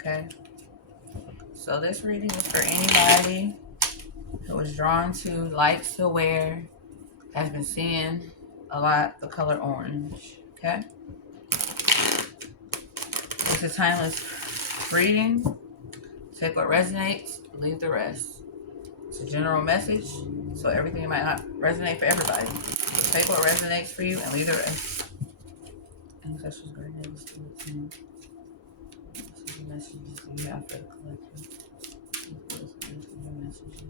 Okay. So this reading is for anybody who was drawn to, likes to wear, has been seeing a lot the color orange. Okay. It's a timeless reading. Take what resonates, leave the rest. It's a general message, so everything might not resonate for everybody. So take what resonates for you and leave the rest. Ancestors, guardians, spirits, and messages you have for the collective. Your messages.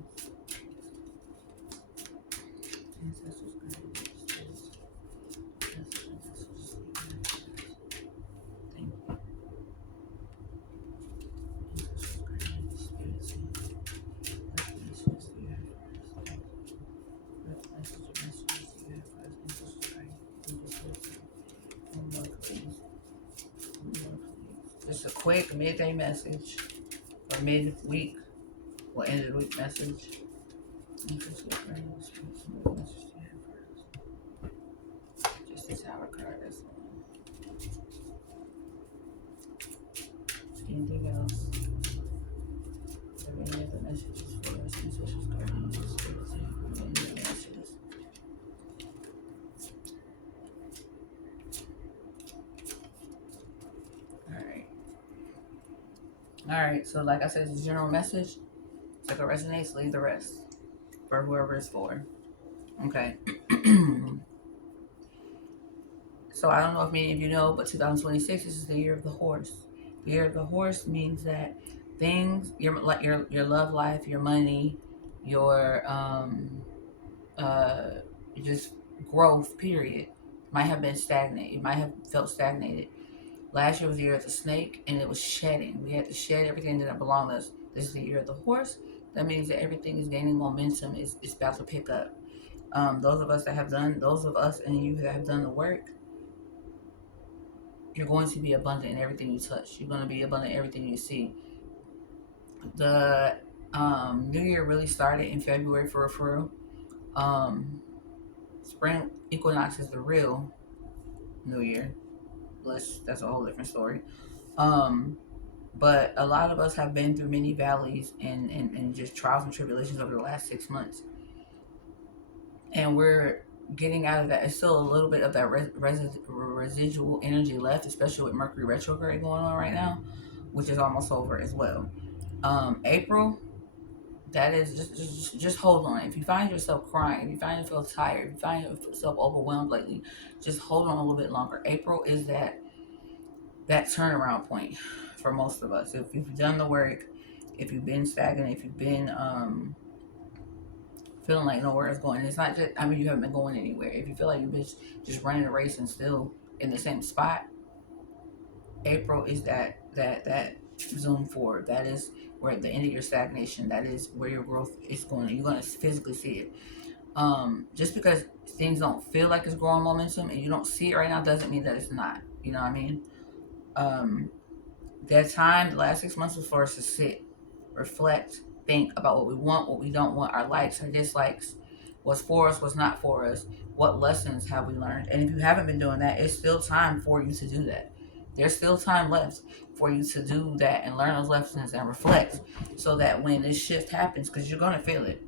Ancestors, guardians, spirits, messages you have. Thank you. Ancestors, guardians, spirits, messages you have for us. Messages you have for us. Ancestors, guardians, one more please. One more please. Just a quick midday message or midweek or end of the week message. Ancestors, guardians, spirits, messages you have for us. Just a tower card. That's all. Anything else? Any other messages for us? Ancestors, guardians, spirits, any other messages? All right. So like I said, it's a general message. So if it resonates, leave the rest for whoever it's for. Okay. So I don't know if many of you know, but 2026 this is the year of the horse. The year of the horse means that things, your love life, your money, your uh just growth period might have been stagnant. You might have felt stagnated. Last year was the year of the snake, and it was shedding. We had to shed everything that didn't belong to us. This is the year of the horse. That means that everything is gaining momentum. It's about to pick up. Those of us and you that have done the work, you're going to be abundant in everything you touch. You're going to be abundant in everything you see. The new year really started in February for real. Spring equinox is the real new year. That's a whole different story. Um, but a lot of us have been through many valleys and just trials and tribulations over the last 6 months. And we're getting out of that. It's still a little bit of that residual energy left, especially with Mercury retrograde going on right now, which is almost over as well. April, that is just hold on. If you find yourself crying, if you find yourself tired, if you find yourself overwhelmed lately, just hold on a little bit longer. April is that turnaround point for most of us. If you've done the work, if you've been stagnant, if you've been feeling like nowhere is going, it's not just, I mean, you haven't been going anywhere. If you feel like you've been just running a race and still in the same spot, April is that zoom forward. That is where at the end of your stagnation, that is where your growth is going. You're going to physically see it. Just because things don't feel like it's growing momentum and you don't see it right now doesn't mean that it's not. You know what I mean? Um, that time, the last 6 months was for us to sit, reflect, think about what we want, what we don't want, our likes, our dislikes, what's for us, what's not for us, what lessons have we learned. And if you haven't been doing that, it's still time for you to do that. There's still time left for you to do that and learn those lessons and reflect so that when this shift happens, because you're going to feel it,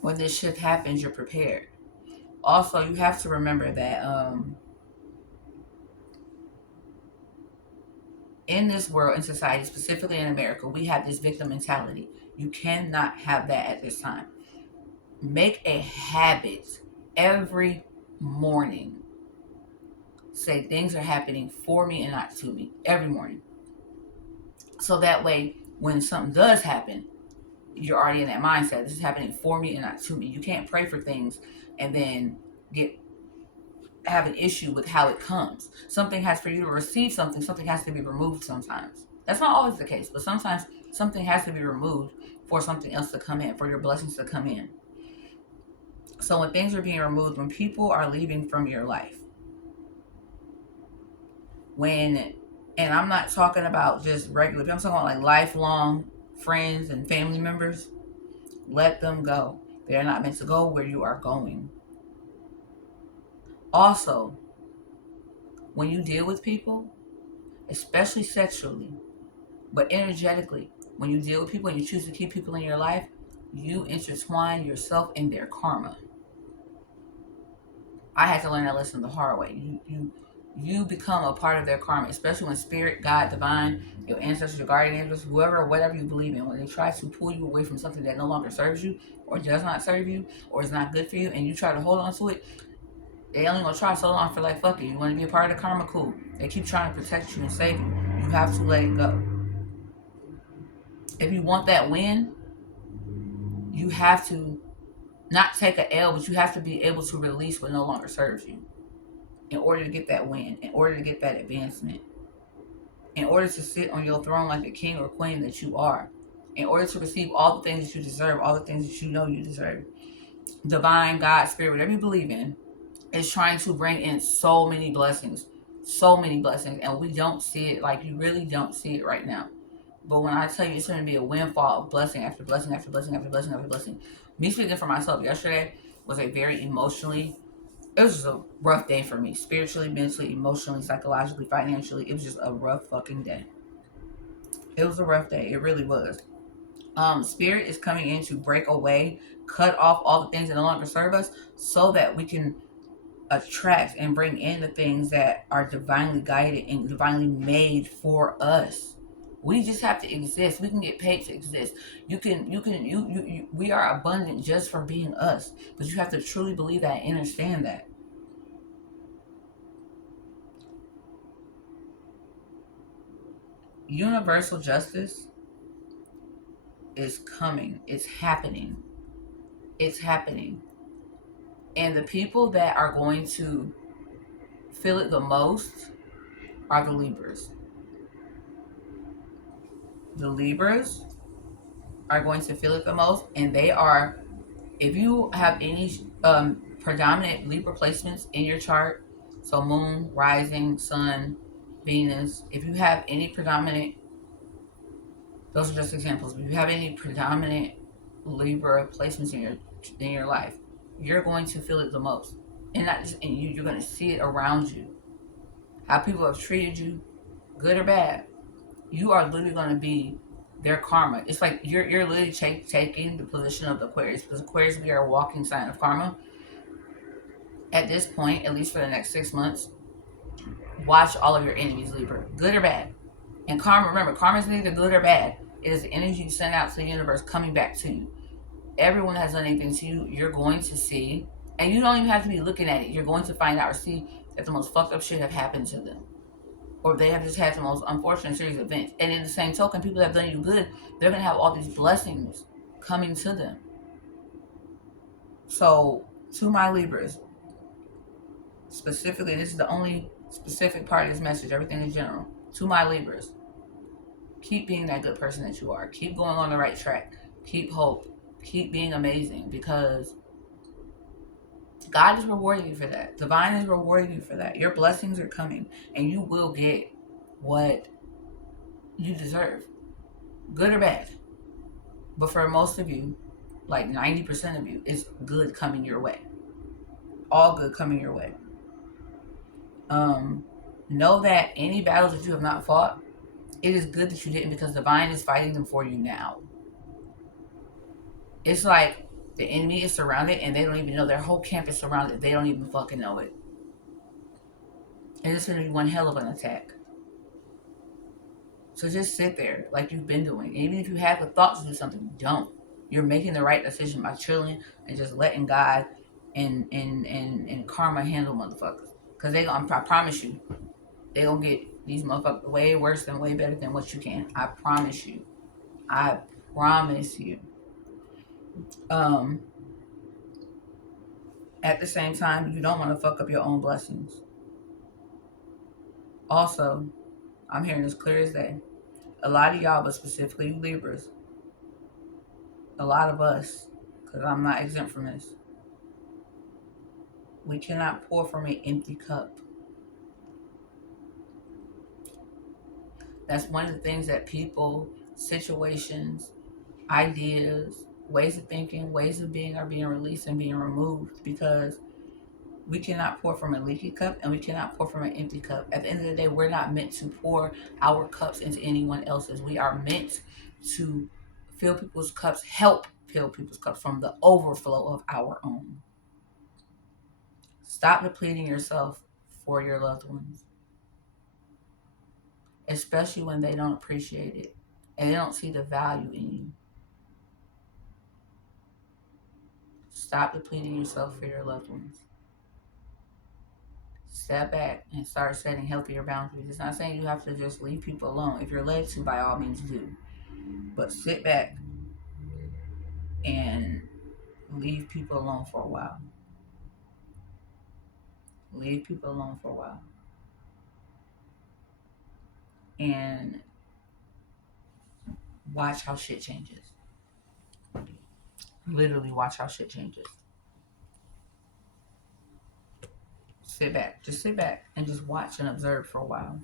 when this shift happens, you're prepared. Also, you have to remember that in this world, in society, specifically in America, we have this victim mentality. You cannot have that at this time. Make a habit every morning. Say things are happening for me and not to me every morning. So that way, when something does happen, you're already in that mindset. This is happening for me and not to me. You can't pray for things and then get have an issue with how it comes. Something has for you to receive something has to be removed sometimes. That's not always the case, but sometimes something has to be removed for something else to come in, for your blessings to come in. So when things are being removed, when people are leaving from your life, and I'm not talking about just regular people, I'm talking about like lifelong friends and family members, let them go. They're not meant to go where you are going. Also, when you deal with people, especially sexually, But energetically, when you deal with people and you choose to keep people in your life, you intertwine yourself in their karma. I had to learn that lesson the hard way. You become a part of their karma, especially when spirit, God, divine, your ancestors, your guardian angels, whoever, whatever you believe in, when they try to pull you away from something that no longer serves you, or does not serve you, or is not good for you, and you try to hold on to it, they only gonna try so long for like, fuck it. You want to be a part of the karma, cool. They keep trying to protect you and save you. You have to let it go. If you want that win, you have to not take a L, but you have to be able to release what no longer serves you in order to get that win, in order to get that advancement, in order to sit on your throne like the king or queen that you are, in order to receive all the things that you deserve, all the things that you know you deserve. Divine, God, spirit, whatever you believe in, is trying to bring in so many blessings, and we don't see it. Like, you really don't see it right now. But when I tell you it's going to be a windfall of blessing after blessing after blessing after blessing after blessing, me speaking for myself, yesterday was a very emotionally, it was just a rough day for me. Spiritually, mentally, emotionally, psychologically, financially. It was just a rough fucking day. It was a rough day. It really was. Spirit is coming in to break away, cut off all the things that no longer serve us, so that we can attract and bring in the things that are divinely guided and divinely made for us. We just have to exist. We can get paid to exist. We are abundant just for being us. But you have to truly believe that and understand that. Universal justice is coming. It's happening. It's happening. And the people that are going to feel it the most are the Libras. The Libras are going to feel it the most, and they are, if you have any predominant Libra placements in your chart, so moon, rising, sun, Venus, if you have any predominant, those are just examples, but if you have any predominant Libra placements in your life, you're going to feel it the most. And not just in you, you're going to see it around you. How people have treated you, good or bad. You are literally going to be their karma. It's like you're literally taking the position of the Aquarius, because Aquarius, we are a walking sign of karma. At this point, at least for the next 6 months, watch all of your enemies, Libra, good or bad. And karma, remember, karma is neither good or bad. It is the energy you send out to the universe coming back to you. Everyone has done anything to you, you're going to see, and you don't even have to be looking at it. You're going to find out or see that the most fucked up shit have happened to them, or they have just had the most unfortunate series of events. And in the same token, people that have done you good, they're going to have all these blessings coming to them. So, to my Libras, specifically, this is the only specific part of this message, everything in general. To my Libras, keep being that good person that you are. Keep going on the right track. Keep hope. Keep being amazing, because God is rewarding you for that. Divine is rewarding you for that. Your blessings are coming, and you will get what you deserve, good or bad. But for most of you, like 90% of you, it's good coming your way. All good coming your way. Know that any battles that you have not fought, it is good that you didn't, because divine is fighting them for you now. It's like the enemy is surrounded and they don't even know. Their whole camp is surrounded. They don't even fucking know it. And it's going to be one hell of an attack. So just sit there like you've been doing. Even if you have the thought to do something, don't. You're making the right decision by chilling and just letting God and karma handle motherfuckers. Because I promise you, they gonna get these motherfuckers way worse and way better than what you can. I promise you. I promise you. At the same time, you don't want to fuck up your own blessings. Also, I'm hearing as clear as day. A lot of y'all, but specifically Libras, a lot of us, because I'm not exempt from this, we cannot pour from an empty cup. That's one of the things that people, situations, ideas, ways of thinking, ways of being are being released and being removed, because We cannot pour from a leaky cup, and we cannot pour from an empty cup. At the end of the day, we're not meant to pour our cups into anyone else's. We are meant to fill people's cups, help fill people's cups from the overflow of our own. Stop depleting yourself for your loved ones, especially when they don't appreciate it and they don't see the value in you. Stop depleting yourself for your loved ones. Step back and start setting healthier boundaries. It's not saying you have to just leave people alone. If you're led to, by all means do. But sit back and leave people alone for a while. Leave people alone for a while. And watch how shit changes. Literally watch how shit changes. Sit back. Just sit back and just watch and observe for a while.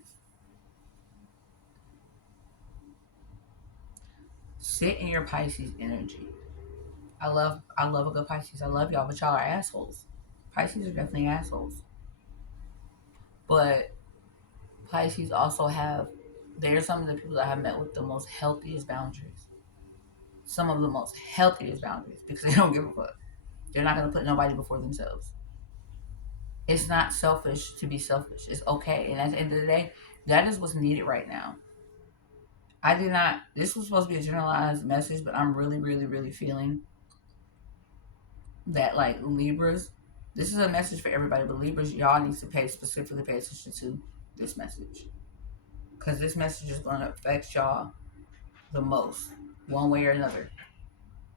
Sit in your Pisces energy. I love a good Pisces. I love y'all, but y'all are assholes. Pisces are definitely assholes. But Pisces also have, they're some of the people that I have met with the most healthiest boundaries. Some of the most healthiest boundaries because they don't give a fuck. They're not going to put nobody before themselves. It's not selfish to be selfish. It's okay. And at the end of the day, that is what's needed right now. This was supposed to be a generalized message, but I'm really, really, really feeling that, like, Libras, this is a message for everybody, but Libras, y'all need to specifically pay attention to this message. Because this message is going to affect y'all the most, one way or another.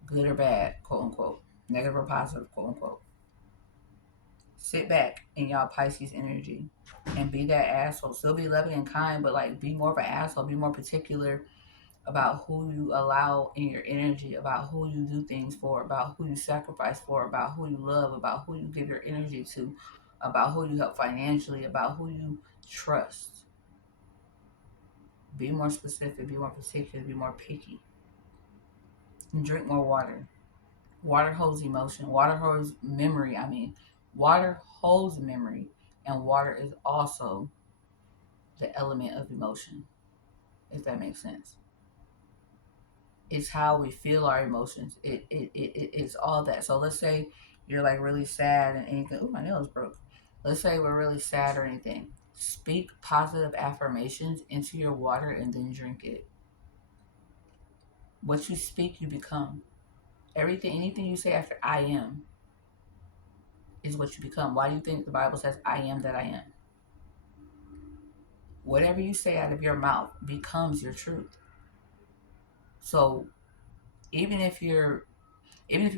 Good or bad, quote unquote. Negative or positive, quote unquote. Sit back in y'all Pisces energy and be that asshole. Still be loving and kind, but like be more of an asshole. Be more particular about who you allow in your energy, about who you do things for, about who you sacrifice for, about who you love, about who you give your energy to, about who you help financially, about who you trust. Be more specific, be more particular, be more picky. And drink more water. Water holds emotion. Water holds memory. Water holds memory, and water is also the element of emotion, if that makes sense. It's how we feel our emotions. It's all that. So let's say you're like really sad and anything. Oh, my nail is broke. Let's say we're really sad or anything. Speak positive affirmations into your water and then drink it. What you speak, you become. Anything you say after I am is what you become. Why do you think the Bible says I am that I am? Whatever you say out of your mouth becomes your truth. So even if you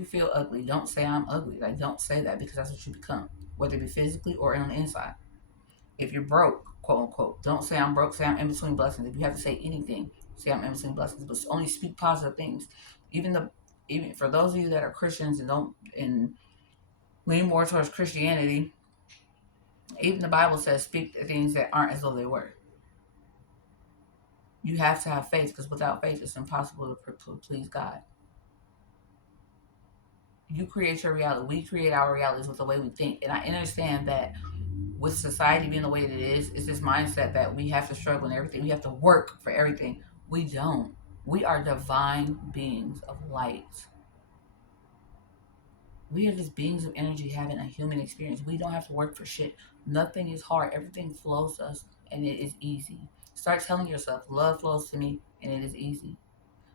feel ugly, don't say I'm ugly. Like, don't say that, because that's what you become, whether it be physically or on the inside. If you're broke, quote unquote, don't say I'm broke. Say I'm in between blessings. If you have to say anything, say I'm in between blessings, but only speak positive things. Even for those of you that are Christians and lean more towards Christianity, even the Bible says speak things that aren't as though they were. You have to have faith, because without faith, it's impossible to please God. You create your reality. We create our realities with the way we think. And I understand that with society being the way that it is, it's this mindset that we have to struggle in everything. We have to work for everything. We don't. We are divine beings of light. We are just beings of energy having a human experience. We don't have to work for shit. Nothing is hard. Everything flows to us, and it is easy. Start telling yourself, love flows to me, and it is easy.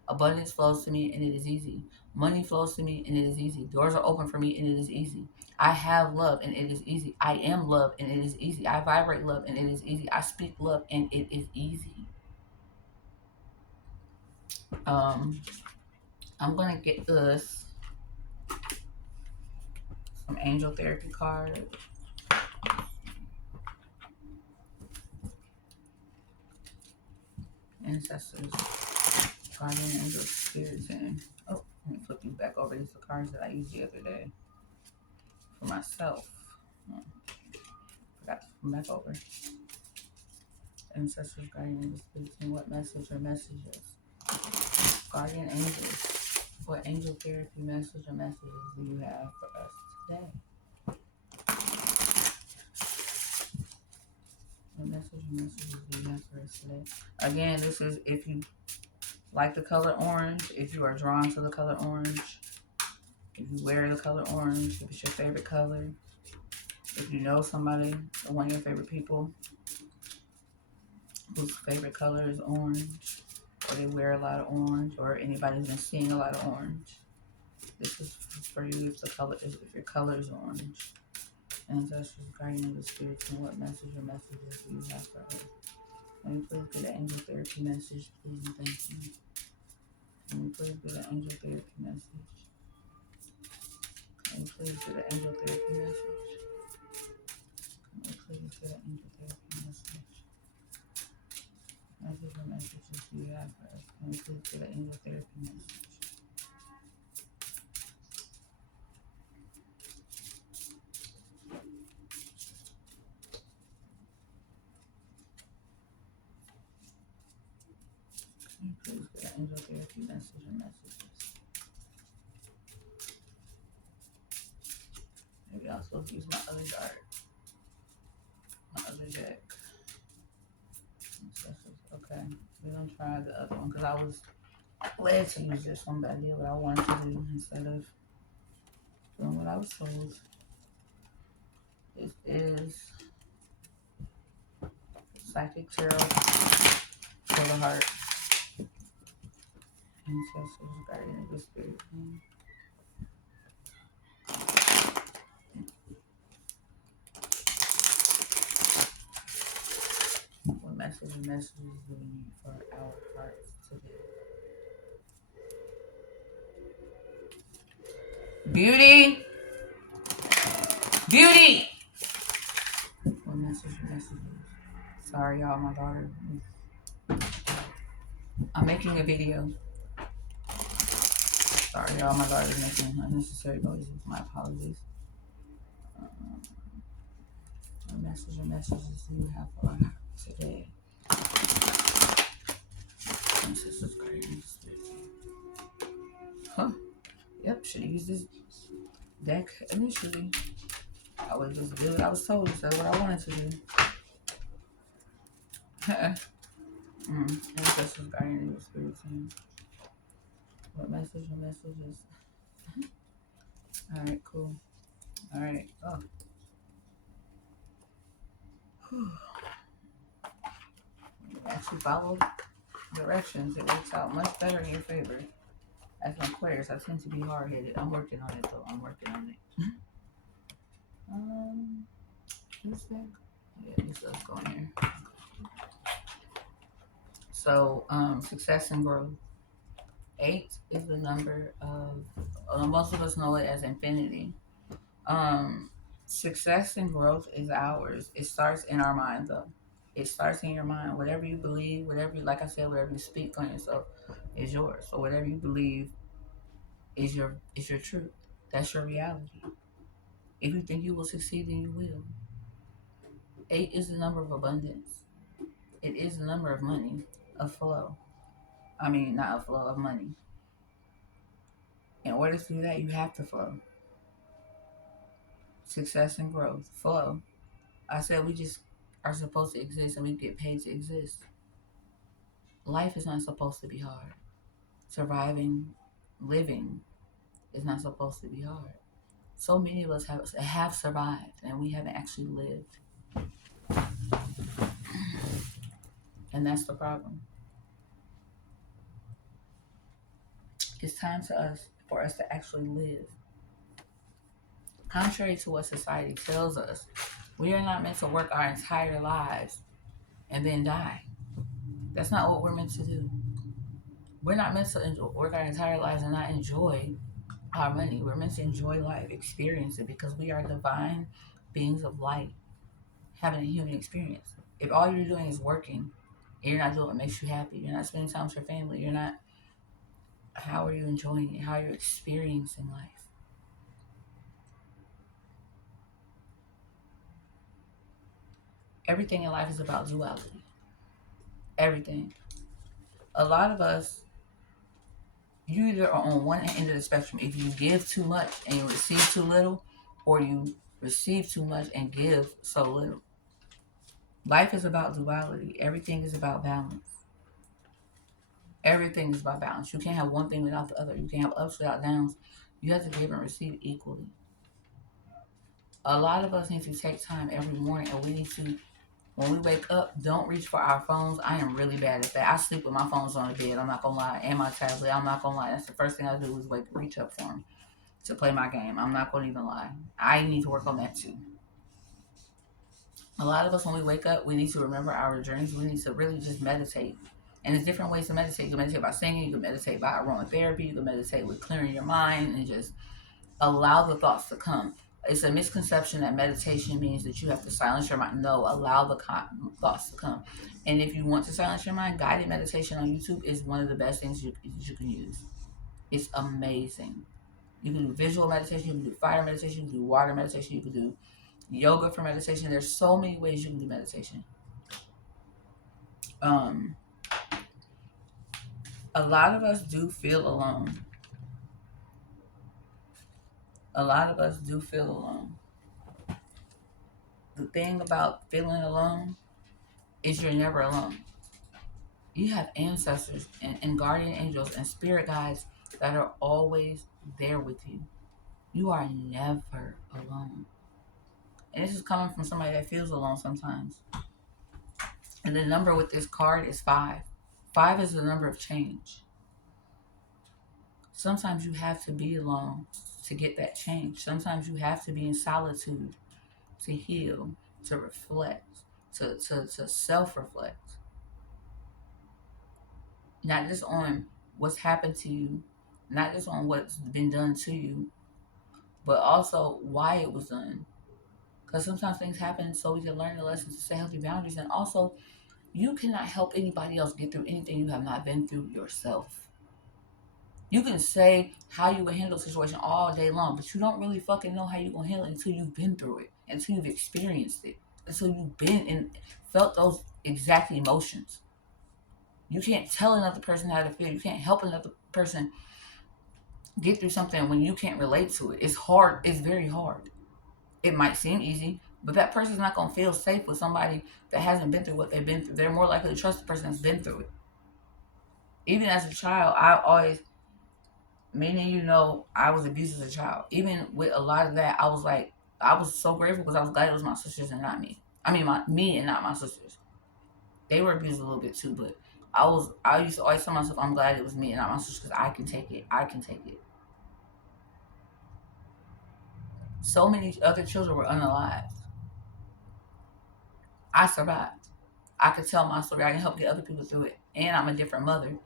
Abundance flows to me, and it is easy. Money flows to me, and it is easy. Doors are open for me, and it is easy. I have love, and it is easy. I am love, and it is easy. I vibrate love, and it is easy. I speak love, and it is easy. I'm going to get us some angel therapy cards. Ancestors, guardian angels, spirits, and let me flip you back over. These are the cards that I used the other day for myself. Forgot to come back over. Ancestors, guardian angels, spirits, and what message or messages? Guardian angels, what angel therapy message or messages do you have for us today? What messages do you have for us today? Again, this is if you like the color orange, if you are drawn to the color orange, if you wear the color orange, if it's your favorite color, if you know somebody, one of your favorite people whose favorite color is orange, or they wear a lot of orange, or anybody's been seeing a lot of orange. This is for you if if your color is orange. Ancestors, guardian of the spirits, and what messages do you have for us? Let me please get an angel therapy message, please and thank you. Let me please get an angel therapy message. Let me please get an angel therapy message. Let me please get an angel therapy message. Messages do you have for us? Let me please get an angel therapy message. Please get an angel therapy message or messages. Maybe I'm supposed to use my other card, my other deck. Okay, we're gonna try the other one because I was led to use this one, but I did what I wanted to do instead of doing what I was told. This is Psychic Tarot for the Heart. Ancestors, guardian of the spirit. What messages do we need for our hearts today? Beauty! Beauty! What messages? Sorry, y'all, my daughter. I'm making a video. Sorry, y'all, my daughter's making unnecessary noises. My apologies. What messages do you have for us today? Ancestors, guardian spirit. Huh. Yep, should have used this deck initially. I would just do what I was told instead of what I wanted to do. Ancestors, guardian spirit. What messages? Alright, cool. Alright. Oh. Actually follow directions. It works out much better in your favor. As an Aquarius, I tend to be hard-headed. I'm working on it, though. I'm working on it. This deck? Yeah, this does go in here. So, success and growth. 8 is the number of, most of us know it as infinity. Success and growth is ours. It starts in our mind, though. It starts in your mind. Whatever you believe, like I said, whatever you speak on yourself is yours. So whatever you believe is your truth. That's your reality. If you think you will succeed, then you will. 8 is the number of abundance. It is the number of money, of flow. I mean, not a flow, of money. In order to do that, you have to flow. Success and growth, flow. I said we just are supposed to exist and we get paid to exist. Life is not supposed to be hard. Surviving, living is not supposed to be hard. So many of us have survived and we haven't actually lived. And that's the problem. It's time for us to actually live. Contrary to what society tells us, we are not meant to work our entire lives and then die. That's not what we're meant to do. We're not meant to work our entire lives and not enjoy our money. We're meant to enjoy life, experience it, because we are divine beings of light, having a human experience. If all you're doing is working, and you're not doing what makes you happy, you're not spending time with your family, how are you enjoying it? How are you experiencing life? Everything in life is about duality. Everything. A lot of us, you either are on one end of the spectrum. If you give too much and you receive too little, or you receive too much and give so little. Life is about duality. Everything is about balance. Everything is about balance. You can't have one thing without the other. You can't have ups without downs. You have to give and receive equally. A lot of us need to take time every morning, and we need to, when we wake up, don't reach for our phones. I am really bad at that. I sleep with my phones on the bed. I'm not gonna lie, and my tablet. I'm not gonna lie. That's the first thing I do is reach up for them to play my game. I'm not gonna even lie. I need to work on that too. A lot of us, when we wake up, we need to remember our journeys. We need to really just meditate. And there's different ways to meditate. You can meditate by singing. You can meditate by aromatherapy. You can meditate with clearing your mind and just allow the thoughts to come. It's a misconception that meditation means that you have to silence your mind. No, allow the thoughts to come. And if you want to silence your mind, guided meditation on YouTube is one of the best things you can use. It's amazing. You can do visual meditation. You can do fire meditation. You can do water meditation. You can do yoga for meditation. There's so many ways you can do meditation. A lot of us do feel alone. A lot of us do feel alone. The thing about feeling alone is you're never alone. You have ancestors and guardian angels and spirit guides that are always there with you. You are never alone. And this is coming from somebody that feels alone sometimes. And the number with this card is 5. 5 is the number of change. Sometimes you have to be alone to get that change. Sometimes you have to be in solitude to heal, to reflect, to self-reflect. Not just on what's happened to you, not just on what's been done to you, but also why it was done. Because sometimes things happen so we can learn the lessons to set healthy boundaries. And also, you cannot help anybody else get through anything you have not been through yourself. You can say how you would handle a situation all day long, but you don't really fucking know how you're going to handle it until you've been through it, until you've experienced it, until you've been and felt those exact emotions. You can't tell another person how to feel. You can't help another person get through something when you can't relate to it. It's hard. It's very hard. It might seem easy, but that person's not going to feel safe with somebody that hasn't been through what they've been through. They're more likely to trust the person that's been through it. Even as a child, I always, meaning, I was abused as a child. Even with a lot of that, I was so grateful because I was glad it was my sisters and not me. I mean, me and not my sisters. They were abused a little bit too, but I used to always tell myself, I'm glad it was me and not my sisters because I can take it. I can take it. So many other children were unalived. I survived. I could tell my story. I can help get other people through it. And I'm a different mother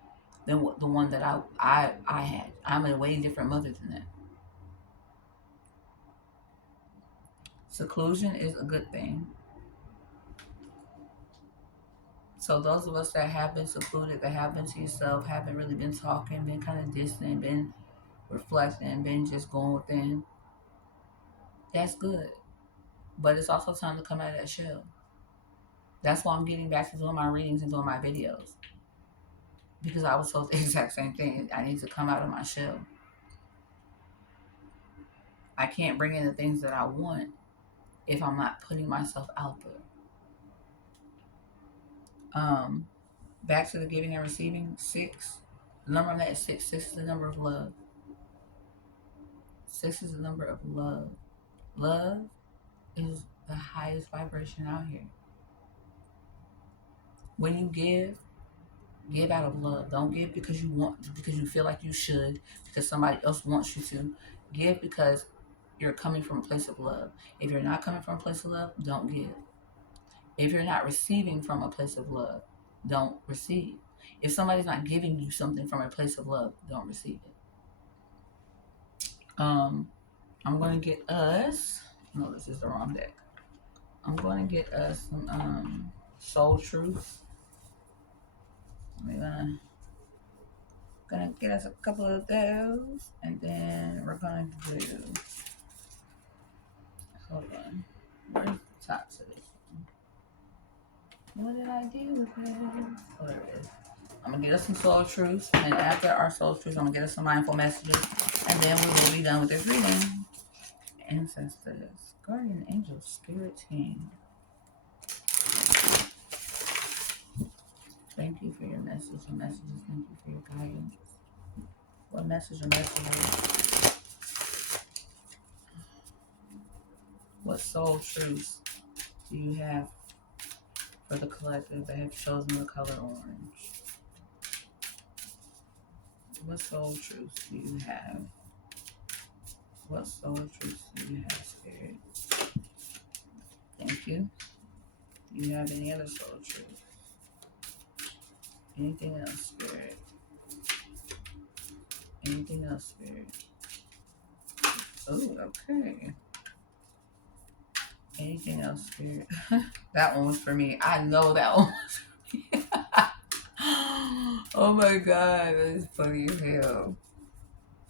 than the one that I had. I'm a way different mother than that. Seclusion is a good thing. So those of us that have been secluded, that have been to yourself, haven't really been talking, been kind of distant, been reflecting, been just going within, that's good. But it's also time to come out of that shell. That's why I'm getting back to doing my readings and doing my videos. Because I was told the exact same thing. I need to come out of my shell. I can't bring in the things that I want if I'm not putting myself out there. Back to the giving and receiving, 6. The number on that is 6. 6 is the number of love. 6 is the number of love. Love is the highest vibration out here. When you give out of love. Don't give because you want, because you feel like you should, because somebody else wants you to. Give because you're coming from a place of love. If you're not coming from a place of love, don't give. If you're not receiving from a place of love, don't receive. If somebody's not giving you something from a place of love, don't receive it. I'm going to get us, no, this is the wrong deck. I'm going to get us some soul truth. We're gonna get us a couple of those, and then we're going to do, hold on, where's the top to this one? What did I do with it? Oh, there it is. I'm gonna get us some soul truths, and after our soul truths, I'm gonna get us some mindful messages, and then we will be done with this reading. Ancestors, guardian angels, spirit team. Thank you for your message and messages. Thank you for your guidance. What message or messages? What soul truths do you have for the collective that have chosen the color orange? What soul truths do you have? What soul truths do you have, Spirit? Thank you. Do you have any other soul truths? Anything else, Spirit? Anything else, Spirit? Oh, okay. Anything else, Spirit? That one was for me. I know that one was for me. Oh my God, that is funny as hell.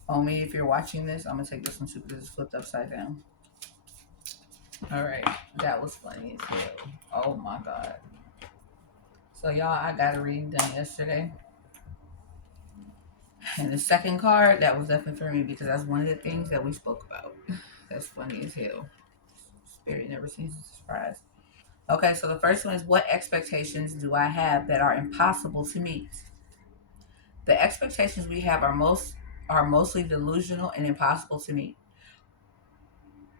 Only if you're watching this, I'm gonna take this one too because it's flipped upside down. All right, that was funny as hell. Oh my God. So y'all, I got a reading done yesterday, and the second card that was definitely for me because that's one of the things that we spoke about. That's funny as hell. Spirit never seems to surprise. Okay, so the first one is, what expectations do I have that are impossible to meet? The expectations we have are mostly delusional and impossible to meet.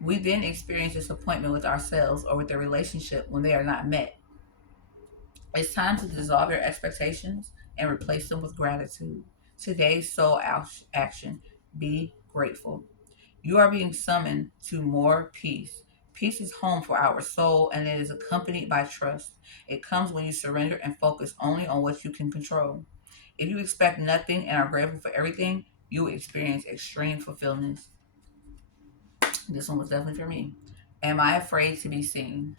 We then experience disappointment with ourselves or with the relationship when they are not met. It's time to dissolve your expectations and replace them with gratitude. Today's soul action: be grateful. You are being summoned to more peace. Peace is home for our soul and it is accompanied by trust. It comes when you surrender and focus only on what you can control. If you expect nothing and are grateful for everything, you will experience extreme fulfillment. This one was definitely for me. Am I afraid to be seen?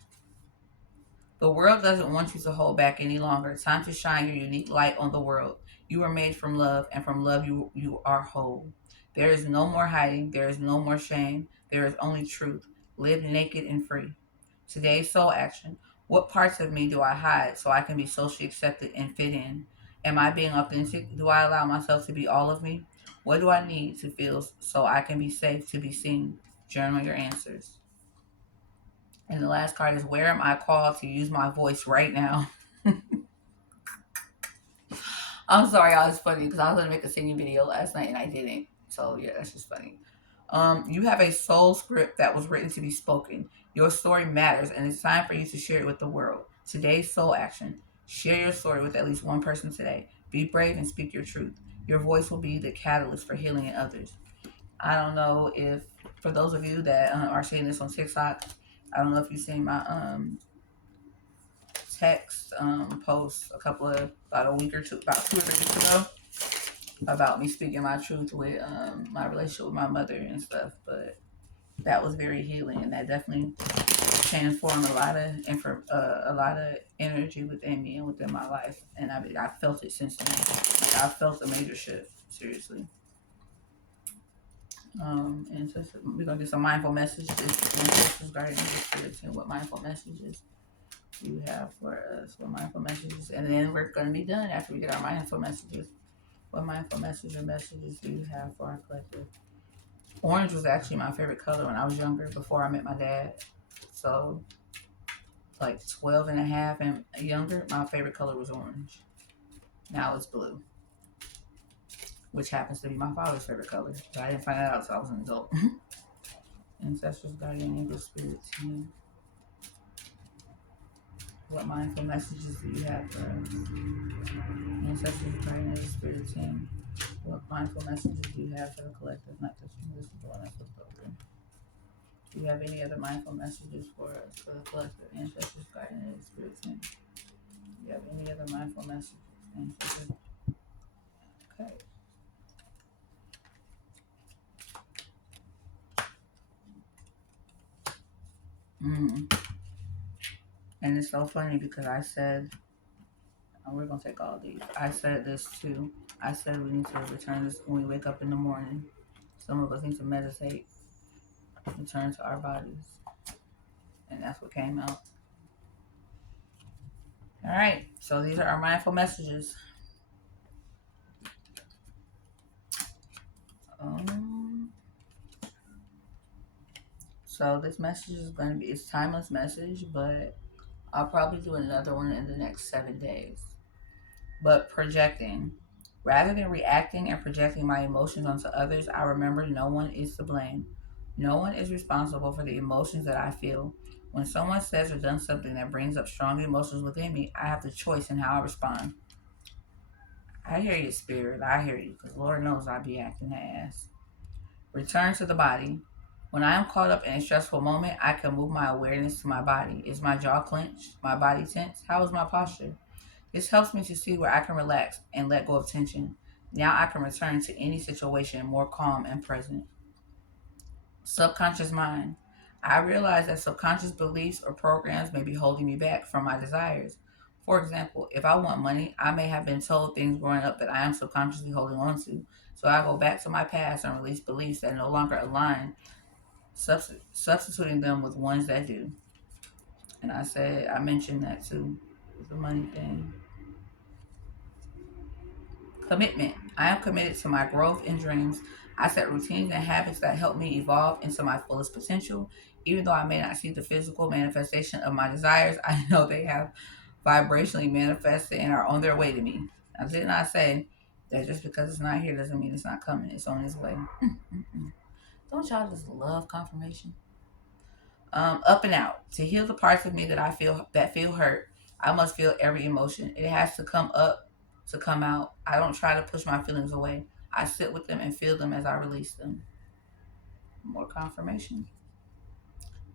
The world doesn't want you to hold back any longer. Time to shine your unique light on the world. You are made from love, and from love you are whole. There is no more hiding. There is no more shame. There is only truth. Live naked and free. Today's soul action. What parts of me do I hide so I can be socially accepted and fit in? Am I being authentic? Do I allow myself to be all of me? What do I need to feel so I can be safe to be seen? Journal your answers. And the last card is, where am I called to use my voice right now? I'm sorry, y'all. It's funny because I was gonna make a singing video last night and I didn't. So yeah, that's just funny. You have a soul script that was written to be spoken. Your story matters, and it's time for you to share it with the world. Today's soul action: share your story with at least one person today. Be brave and speak your truth. Your voice will be the catalyst for healing in others. I don't know if, for those of you that are seeing this on TikTok, I don't know if you've seen my text post about a week or two, about 2 or 3 weeks ago, about me speaking my truth with my relationship with my mother and stuff. But that was very healing, and that definitely transformed a lot of energy within me and within my life. And I felt it since then. Like I felt a major shift, seriously. And so we're gonna get some mindful messages. Ancestors, guardians, spirits, and what mindful messages you have for us, what mindful messages, and then we're going to be done after we get our mindful messages. What mindful message or messages do you have for our collective? Orange was actually my favorite color when I was younger, before I met my dad. So like 12 and a half and younger, my favorite color was orange. Now it's blue, which happens to be my father's favorite color, but I didn't find that out until I was an adult. Ancestors, guardian angel, spirits, team. What mindful messages do you have for us? Ancestors, guardian angel, spirit team. What mindful messages do you have for the collective? Not just from this one that's open. Do you have any other mindful messages for us, for the collective? Ancestors, guardian angel, spirit team. Do you have any other mindful messages? Ancestors. Okay. And it's so funny because I said, we're going to take all these. I said this too. I said we need to return this when we wake up in the morning. Some of us need to meditate, return to our bodies. And that's what came out. All right. So these are our mindful messages. So this message is going to be, it's timeless message, but I'll probably do another one in the next 7 days. but projecting. Rather than reacting and projecting my emotions onto others, I remember no one is to blame. No one is responsible for the emotions that I feel. When someone says or does something that brings up strong emotions within me, I have the choice in how I respond. I hear you, Spirit. I hear you, because Lord knows I be acting the ass. Return to the body. When I am caught up in a stressful moment, I can move my awareness to my body. Is my jaw clenched? My body tense? How is my posture? This helps me to see where I can relax and let go of tension. Now I can return to any situation more calm and present. Subconscious mind. I realize that subconscious beliefs or programs may be holding me back from my desires. For example, if I want money, I may have been told things growing up that I am subconsciously holding on to. So I go back to my past and release beliefs that no longer align, substituting them with ones that do. And I mentioned that too, with the money thing. Commitment. I am committed to my growth and dreams. I set routines and habits that help me evolve into my fullest potential. Even though I may not see the physical manifestation of my desires, I know they have vibrationally manifested and are on their way to me. I did not say that just because it's not here doesn't mean it's not coming. It's on its way. Don't y'all just love confirmation? Up and out. To heal the parts of me that feel hurt, I must feel every emotion. It has to come up to come out. I don't try to push my feelings away. I sit with them and feel them as I release them. More confirmation.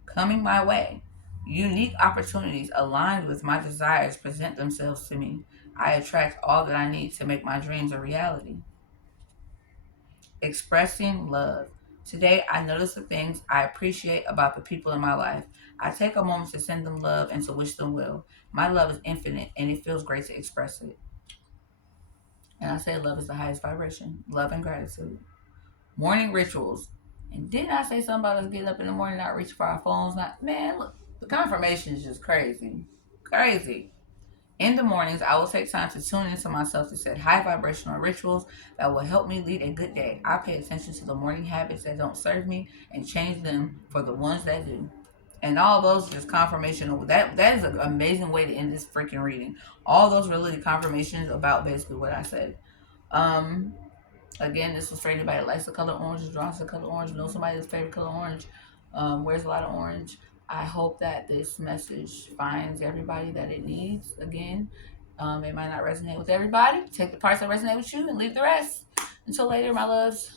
Coming my way. Unique opportunities aligned with my desires present themselves to me. I attract all that I need to make my dreams a reality. Expressing love. Today, I notice the things I appreciate about the people in my life. I take a moment to send them love and to wish them well. My love is infinite and it feels great to express it. And I say love is the highest vibration. Love and gratitude. Morning rituals. And didn't I say something about us getting up in the morning, not reaching for our phones? Not man, look, the confirmation is just crazy. Crazy. In the mornings, I will take time to tune into myself to set high vibrational rituals that will help me lead a good day. I pay attention to the morning habits that don't serve me and change them for the ones that do. And all those just confirmation of that is an amazing way to end this freaking reading. All those really confirmations about basically what I said. Um Again, this was for anybody that likes the color orange, is drawn to the color orange, knows somebody's favorite color orange, wears a lot of orange. I hope that this message finds everybody that it needs. Again, it might not resonate with everybody. Take the parts that resonate with you and leave the rest. Until later, my loves.